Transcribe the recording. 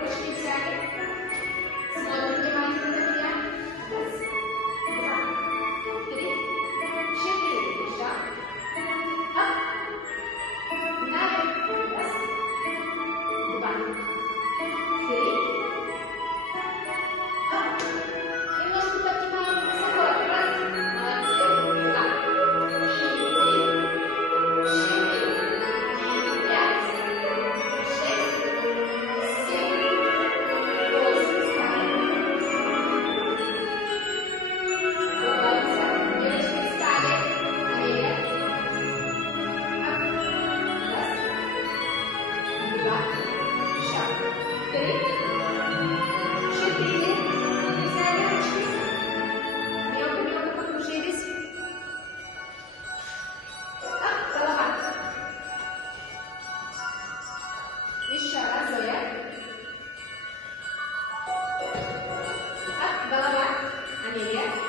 Ручки взяли. Снова поднимаем вверх. Раз, два, три, четыре. Шаг. Оп. Наверх. Раз, два, три. Оп. Немножко поднимаем высоко. Раз. Молодцы. Два. Еще раз, Зоя. Голова. Амелия.